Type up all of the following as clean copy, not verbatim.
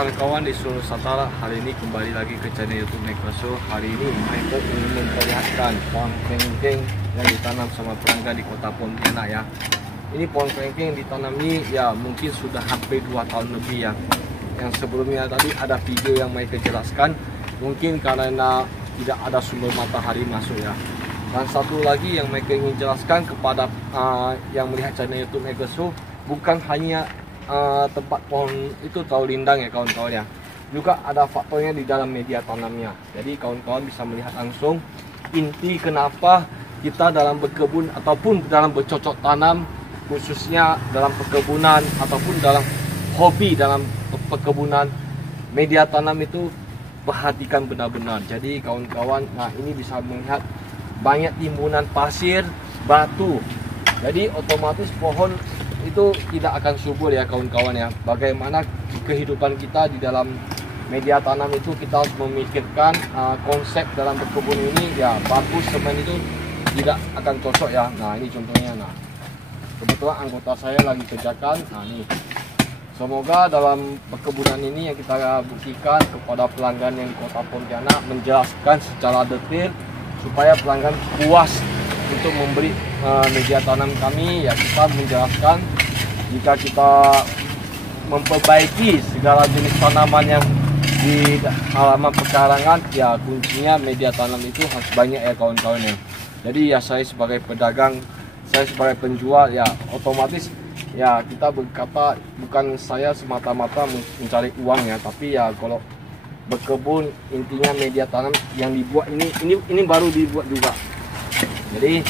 kawan-kawan di seluruh Nusantara, hari ini kembali lagi ke channel YouTube Microsoft. Hari ini Michael ingin memperlihatkan pohon kelengkeng yang ditanam sama pelanggan di kota Pontianak ya. Ini pohon kelengkeng yang ditanam ini ya mungkin sudah hampir 2 tahun lebih ya. Yang sebelumnya tadi ada video yang Michael jelaskan, mungkin karena tidak ada sumber matahari masuk ya. Dan satu lagi yang Michael ingin jelaskan kepada yang melihat channel YouTube Microsoft, bukan hanya tempat pohon itu tahu lindang ya kawan-kawan ya, juga ada faktornya di dalam media tanamnya. Jadi kawan-kawan bisa melihat langsung inti kenapa kita dalam berkebun ataupun dalam bercocok tanam, khususnya dalam perkebunan ataupun dalam hobi dalam perkebunan, media tanam itu perhatikan benar-benar. Jadi kawan-kawan, nah ini bisa melihat banyak timbunan pasir, batu. Jadi otomatis pohon itu tidak akan subur ya kawan-kawan ya. Bagaimana kehidupan kita di dalam media tanam itu, kita harus memikirkan konsep dalam berkebun ini ya. Batu, semen itu tidak akan cocok ya. Nah ini contohnya. Nah kebetulan anggota saya lagi kerjakan. Nah ini semoga dalam perkebunan ini yang kita buktikan kepada pelanggan yang kota Pontianak, menjelaskan secara detail supaya pelanggan puas untuk membeli media tanam kami ya. Kita menjelaskan jika kita memperbaiki segala jenis tanaman yang di halaman pekarangan ya, kuncinya media tanam itu harus banyak ya kawan-kawan ya. Jadi ya saya sebagai pedagang, saya sebagai penjual ya, otomatis ya kita berkata bukan saya semata-mata mencari uang ya, tapi ya kalau berkebun intinya media tanam yang dibuat ini baru dibuat juga. Jadi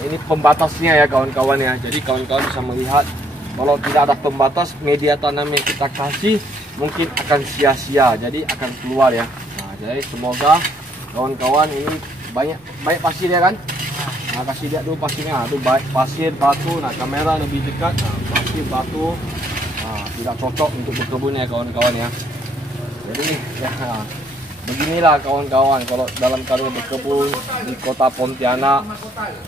ini pembatasnya ya kawan-kawan ya. Jadi kawan-kawan bisa melihat kalau tidak ada pembatas, media tanam yang kita kasih mungkin akan sia-sia, jadi akan keluar ya. Nah, jadi semoga kawan-kawan ini banyak pasir ya kan. Nah kasih lihat dulu pasirnya, itu baik pasir, batu. Nah kamera lebih dekat. Nah, pasir, batu, nah, tidak cocok untuk berkebun ya kawan-kawan ya. Jadi ya beginilah kawan-kawan, kalau dalam karya berkebun di kota Pontianak,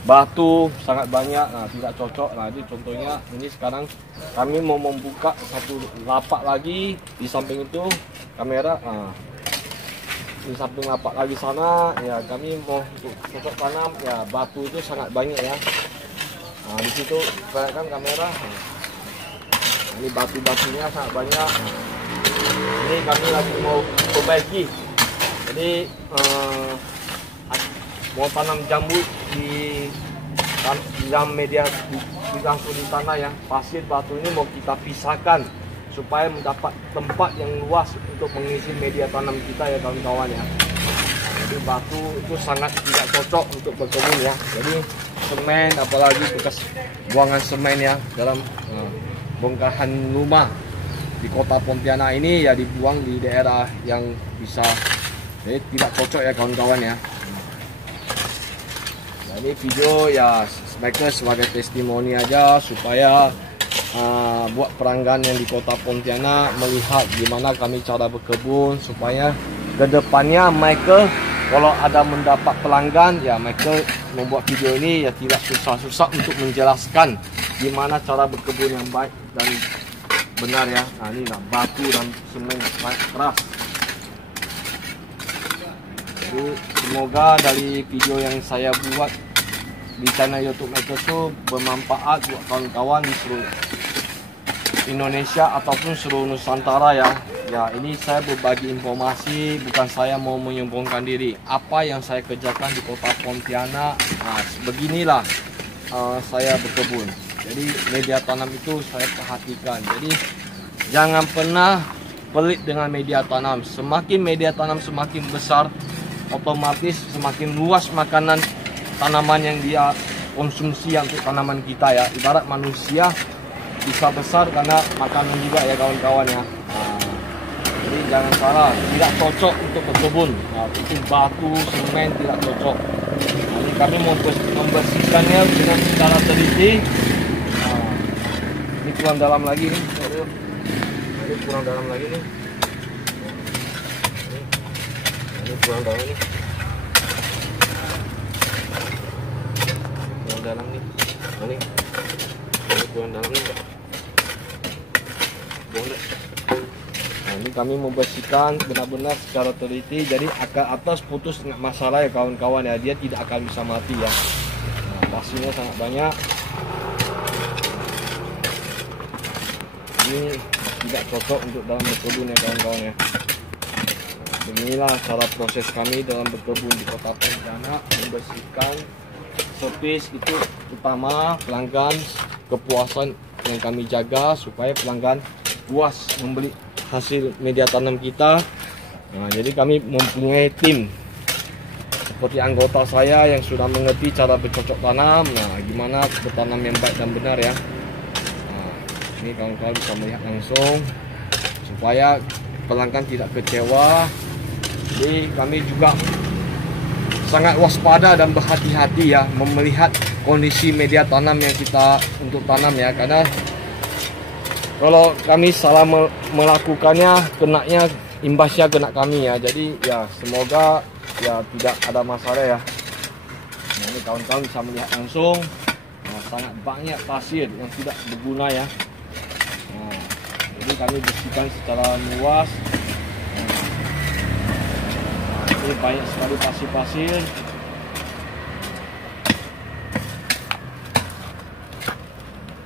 batu sangat banyak, nah tidak cocok. Nah ini contohnya, ini sekarang kami mau membuka satu lapak lagi di samping itu kamera. Nah, di samping lapak lagi sana ya, kami mau untuk cocok tanam ya, batu itu sangat banyak ya. Nah di situ perhatikan kamera. Nah, ini batu-batunya sangat banyak. Nah, ini kami lagi mau perbaiki. Jadi mau tanam jambu di dalam media langsung di tanah ya. Pasir, batu ini mau kita pisahkan supaya mendapat tempat yang luas untuk mengisi media tanam kita ya kawan-kawan ya. Nah, jadi batu itu sangat tidak cocok untuk berkebun ya. Jadi semen, apalagi bekas buangan semen ya dalam bongkahan rumah di kota Pontianak ini ya, dibuang di daerah yang bisa, jadi tidak cocok ya kawan-kawan ya. Nah, ini video ya Michael sebagai testimoni aja supaya buat pelanggan yang di kota Pontianak melihat gimana kami cara berkebun, supaya kedepannya Michael kalau ada mendapat pelanggan ya, Michael membuat video ini ya tidak susah-susah untuk menjelaskan gimana cara berkebun yang baik dan benar ya. Nah ini lah batu dan semen keras. Jadi semoga dari video yang saya buat di channel YouTube Microsoft bermanfaat buat kawan-kawan di seluruh Indonesia ataupun seluruh Nusantara ya. Ya ini saya berbagi informasi, bukan saya mau menyombongkan diri. Apa yang saya kerjakan di kota Pontianak, nah beginilah saya berkebun. Jadi media tanam itu saya perhatikan. Jadi jangan pernah pelit dengan media tanam. Semakin media tanam semakin besar, otomatis semakin luas makanan tanaman yang dia konsumsi untuk tanaman kita ya. Ibarat manusia bisa besar karena makanan juga ya kawan-kawan ya. Nah, jadi jangan salah, tidak cocok untuk berkebun. Nah, itu batu, semen tidak cocok. Nah, ini kami mau membersihkannya dengan cara teliti. Nah, ini kurang dalam lagi nih. Ini kurang dalam lagi nih. Ini kurang dalam nih. Kurang dalam nih. Ini kurang dalam nih. Boleh. ini kami membersihkan benar-benar secara teliti. Jadi akar atas putus nggak masalah ya kawan-kawan ya, dia tidak akan bisa mati ya. Nah, pasirnya sangat banyak. Ini tidak cocok untuk dalam berkebun ya kawan-kawan ya. Beginilah cara proses kami dalam berkebun di Kota Pontianak, membersihkan servis itu utama pelanggan, kepuasan yang kami jaga supaya pelanggan puas membeli hasil media tanam kita. Nah, jadi kami mempunyai tim seperti anggota saya yang sudah mengerti cara bercocok tanam. Nah, gimana bertanam yang baik dan benar ya. Nah, ini kawan-kawan bisa melihat langsung supaya pelanggan tidak kecewa. Jadi kami juga sangat waspada dan berhati-hati ya melihat kondisi media tanam yang kita untuk tanam ya, karena kalau kami salah melakukannya, kenanya imbasnya kena kami ya. Jadi ya semoga ya tidak ada masalah ya. Nah, ini kawan-kawan bisa melihat langsung, nah, sangat banyak pasir yang tidak berguna ya. Nah, jadi kami bersihkan secara luas. Ini banyak sekali pasir-pasir.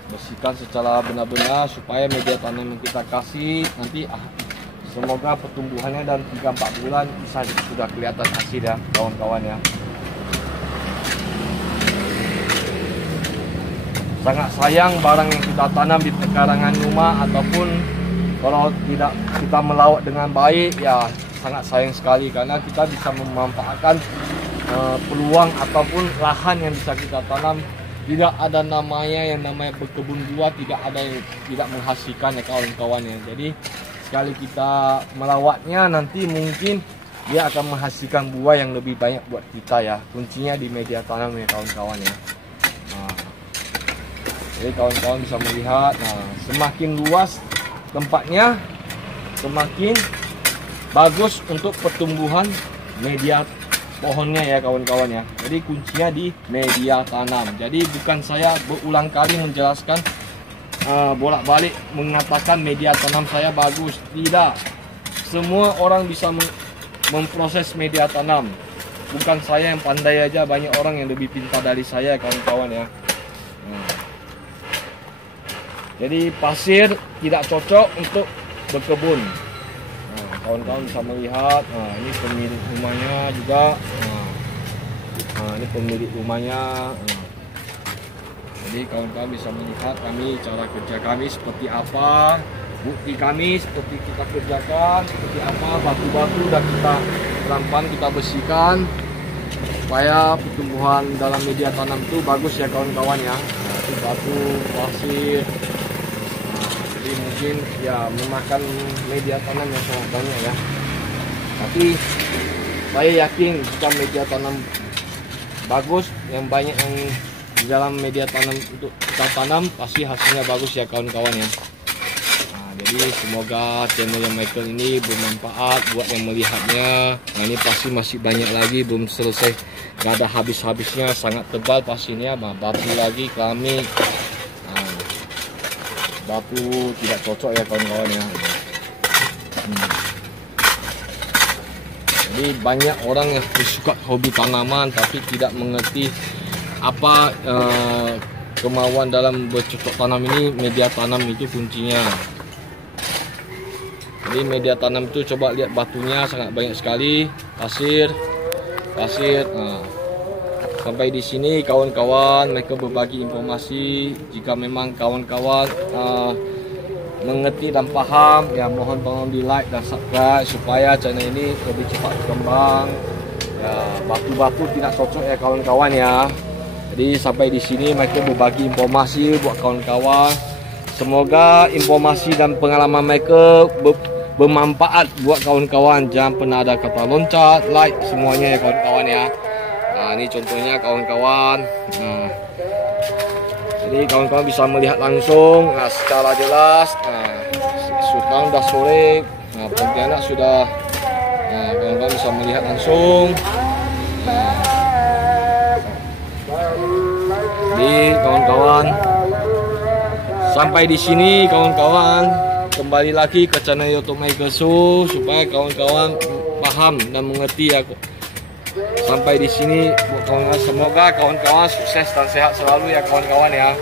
Bersihkan secara benar-benar supaya media tanam yang kita kasih nanti semoga pertumbuhannya dalam 3-4 bulan bisa sudah kelihatan hasil ya kawan-kawan ya. Sangat sayang barang yang kita tanam di pekarangan rumah ataupun kalau tidak kita melawat dengan baik ya, sangat sayang sekali karena kita bisa memanfaatkan peluang ataupun lahan yang bisa kita tanam. Tidak ada namanya yang namanya berkebun buah tidak ada yang tidak menghasilkan ya kawan-kawan ya. Jadi sekali kita melawatnya nanti mungkin dia akan menghasilkan buah yang lebih banyak buat kita ya. Kuncinya di media tanam ya kawan-kawan ya. Nah, jadi kawan-kawan bisa melihat, nah semakin luas tempatnya semakin bagus untuk pertumbuhan media pohonnya ya kawan-kawan ya. Jadi kuncinya di media tanam. Jadi bukan saya berulang kali menjelaskan bolak-balik mengatakan media tanam saya bagus. Tidak. Semua orang bisa memproses media tanam. Bukan saya yang pandai aja, banyak orang yang lebih pintar dari saya kawan-kawan ya. Jadi pasir tidak cocok untuk berkebun. Kawan-kawan bisa melihat, nah ini pemilik rumahnya juga, nah ini pemilik rumahnya. Jadi kawan-kawan bisa melihat kami cara kerja kami seperti apa, bukti kami seperti kita kerjakan seperti apa, batu-batu dan kita pelan-pelan kita bersihkan supaya pertumbuhan dalam media tanam itu bagus ya kawan-kawan ya. Nah, itu batu, pasir. Jadi mungkin ya memakan media tanam yang sangat banyak ya. Tapi saya yakin jika media tanam bagus, yang banyak yang di dalam media tanam untuk kita tanam pasti hasilnya bagus ya kawan-kawan ya. Nah, jadi semoga channel yang Michael ini bermanfaat buat yang melihatnya. Nah ini pasti masih banyak lagi belum selesai, gak ada habis-habisnya, sangat tebal pasirnya. Nah, batu lagi kami. Batu tidak cocok ya kawan-kawan ya. Jadi banyak orang yang suka hobi tanaman tapi tidak mengerti apa kemauan dalam bercocok tanam ini. Media tanam itu kuncinya. Jadi media tanam itu coba lihat batunya sangat banyak sekali, pasir. Nah, sampai di sini kawan-kawan mereka berbagi informasi. Jika memang kawan-kawan mengerti dan paham ya, mohon tolong di like dan subscribe supaya channel ini lebih cepat berkembang ya. Batu-batu tidak cocok ya kawan-kawan ya. Jadi sampai di sini mereka berbagi informasi buat kawan-kawan. Semoga informasi dan pengalaman mereka bermanfaat buat kawan-kawan. Jangan pernah ada kata loncat, like semuanya ya kawan-kawan ya. Nah ini contohnya kawan-kawan. Nah, jadi kawan-kawan bisa melihat langsung secara jelas. Nah, sekarang sudah sore. Nah, Pontianak sudah. Nah, kawan-kawan bisa melihat langsung. Nah, jadi kawan-kawan sampai di sini kawan-kawan. kembali lagi ke channel YouTube Michael Su supaya kawan-kawan paham dan mengerti ya. Sampai di sini kawan-kawan, semoga kawan-kawan sukses dan sehat selalu ya kawan-kawan ya.